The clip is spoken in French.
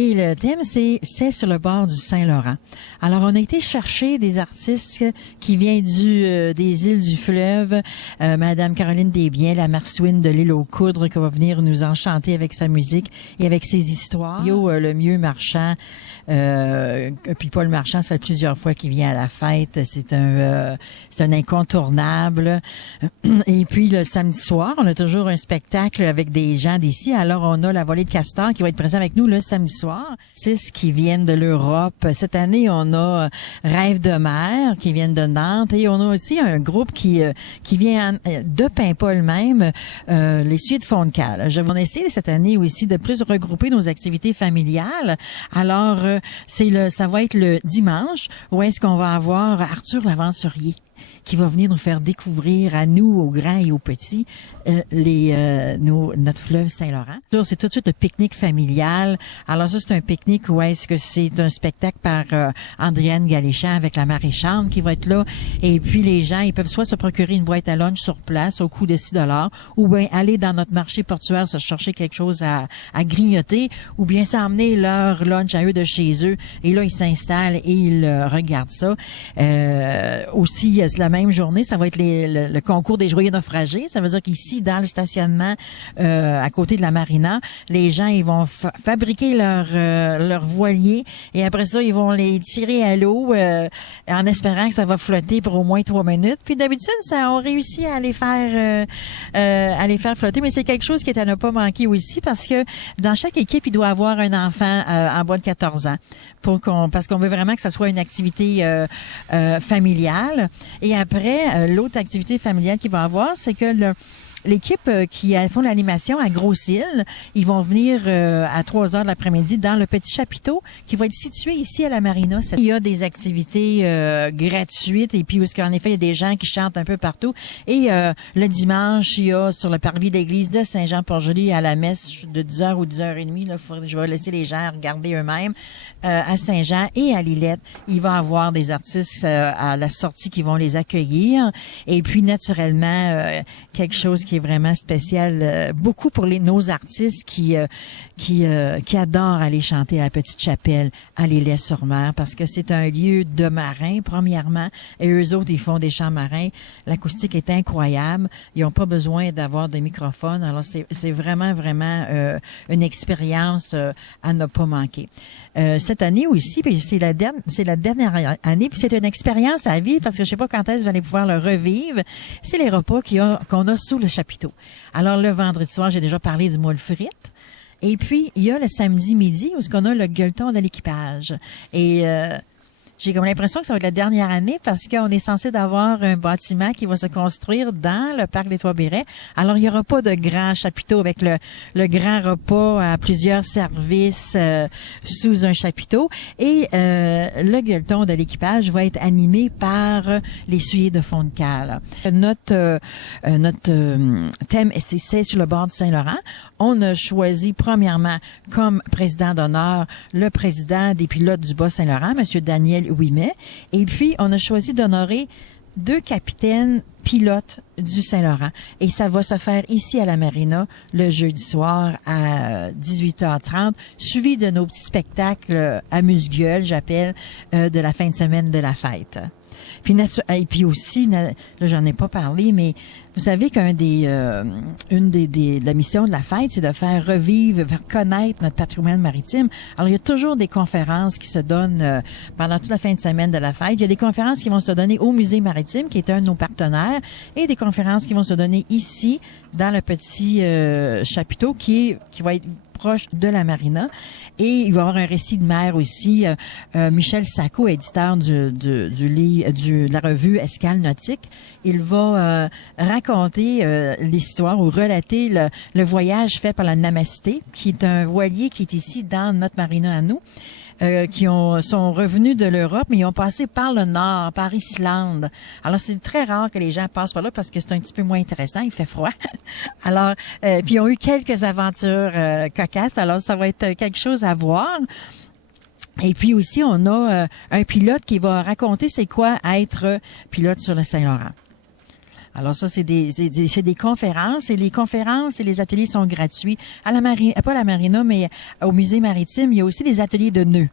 Et le thème, c'est sur le bord du Saint-Laurent. Alors, on a été chercher des artistes qui viennent des îles du fleuve. Madame Caroline Desbiens, la marsouine de l'île aux Coudres, qui va venir nous enchanter avec sa musique et avec ses histoires. Le mieux marchand, puis Paul Marchand, ça fait plusieurs fois qu'il vient à la fête. C'est un incontournable. Et puis, le samedi soir, on a toujours un spectacle avec des gens d'ici. Alors, on a la volée de Castor qui va être présent avec nous le samedi soir. 6 qui viennent de l'Europe. Cette année, on a Rêve de mer qui viennent de Nantes et on a aussi un groupe qui vient de Paimpol même, les Suites Foncal. Je vais essayer cette année aussi de plus regrouper nos activités familiales. Alors, ça va être le dimanche où est-ce qu'on va avoir Arthur l'Aventurier qui va venir nous faire découvrir à nous, aux grands et aux petits, notre fleuve Saint-Laurent. C'est tout de suite le pique-nique familial. Alors ça, c'est un pique-nique où est-ce que c'est un spectacle par Andréane Galéchamp avec la maréchale qui va être là. Et puis les gens, ils peuvent soit se procurer une boîte à lunch sur place au coût de 6$, ou bien aller dans notre marché portuaire se chercher quelque chose à grignoter, ou bien s'emmener leur lunch à eux de chez eux. Et là, ils s'installent et ils regardent ça. Aussi, la même journée, ça va être le concours des joyeux naufragés. Ça veut dire qu'ici, dans le stationnement, à côté de la marina, les gens, ils vont fabriquer leur voilier et après ça, ils vont les tirer à l'eau en espérant que ça va flotter pour au moins 3 minutes. Puis d'habitude, on réussit à les faire flotter, mais c'est quelque chose qui est à ne pas manquer aussi parce que dans chaque équipe, il doit avoir un enfant en bas de 14 ans parce qu'on veut vraiment que ça soit une activité familiale. Et après, l'autre activité familiale qu'il va avoir, c'est que l'équipe qui font l'animation à Grosse-Île, ils vont venir à 3h de l'après-midi dans le petit chapiteau qui va être situé ici à la marina. Il y a des activités gratuites et puis où en effet il y a des gens qui chantent un peu partout. Et le dimanche, il y a sur le parvis d'église de Saint-Jean-Port-Joli à la messe de 10h ou 10h30. Là, je vais laisser les gens regarder eux-mêmes à Saint-Jean et à Lillette. Il va y avoir des artistes à la sortie qui vont les accueillir. Et puis naturellement, quelque chose qui est vraiment spécial, beaucoup pour nos artistes qui adorent aller chanter à la Petite Chapelle à l'Îlet-sur-Mer parce que c'est un lieu de marins, premièrement, et eux autres, ils font des chants marins. L'acoustique est incroyable. Ils n'ont pas besoin d'avoir de microphone. Alors, c'est vraiment, vraiment une expérience à ne pas manquer. Cette année aussi, puis c'est la dernière année, puis c'est une expérience à vivre parce que je sais pas quand est-ce que vous allez pouvoir le revivre. C'est les repas qu'on a sous le chapiteau. Alors, le vendredi soir, j'ai déjà parlé du moule frite. Et puis, il y a le samedi midi où on a le gueuleton de l'équipage. Et j'ai comme l'impression que ça va être la dernière année parce qu'on est censé d'avoir un bâtiment qui va se construire dans le parc des Trois-Bérets. Alors, il n'y aura pas de grand chapiteau avec le grand repas à plusieurs services sous un chapiteau. Et le gueuleton de l'équipage va être animé par les Suyers de fond de cale. Notre thème, c'est sur le bord du Saint-Laurent. On a choisi premièrement comme président d'honneur le président des pilotes du Bas-Saint-Laurent, M. Daniel Ouimet. Et puis, on a choisi d'honorer 2 capitaines pilotes du Saint-Laurent. Et ça va se faire ici à la marina le jeudi soir à 18h30, suivi de nos petits spectacles amuse-gueule, j'appelle, de la fin de semaine de la fête. Et puis aussi, là, j'en ai pas parlé, mais vous savez qu'une la mission de la fête, c'est de faire revivre, faire connaître notre patrimoine maritime. Alors, il y a toujours des conférences qui se donnent pendant toute la fin de semaine de la fête. Il y a des conférences qui vont se donner au Musée maritime, qui est un de nos partenaires, et des conférences qui vont se donner ici, dans le petit chapiteau qui va être proche de la marina. Et il va y avoir un récit de mer aussi. Michel Sacco, éditeur de la revue Escale Nautique, il va raconter l'histoire ou relater le voyage fait par la Namasté, qui est un voilier qui est ici dans notre marina à nous. Qui sont revenus de l'Europe, mais ils ont passé par le nord, par Islande. Alors, c'est très rare que les gens passent par là parce que c'est un petit peu moins intéressant, il fait froid. Alors, puis ils ont eu quelques aventures cocasses, alors ça va être quelque chose à voir. Et puis aussi, on a un pilote qui va raconter c'est quoi être pilote sur le Saint-Laurent. Alors ça, c'est des conférences, et les conférences et les ateliers sont gratuits. À la marina, pas à la marina, mais au musée maritime, il y a aussi des ateliers de nœuds.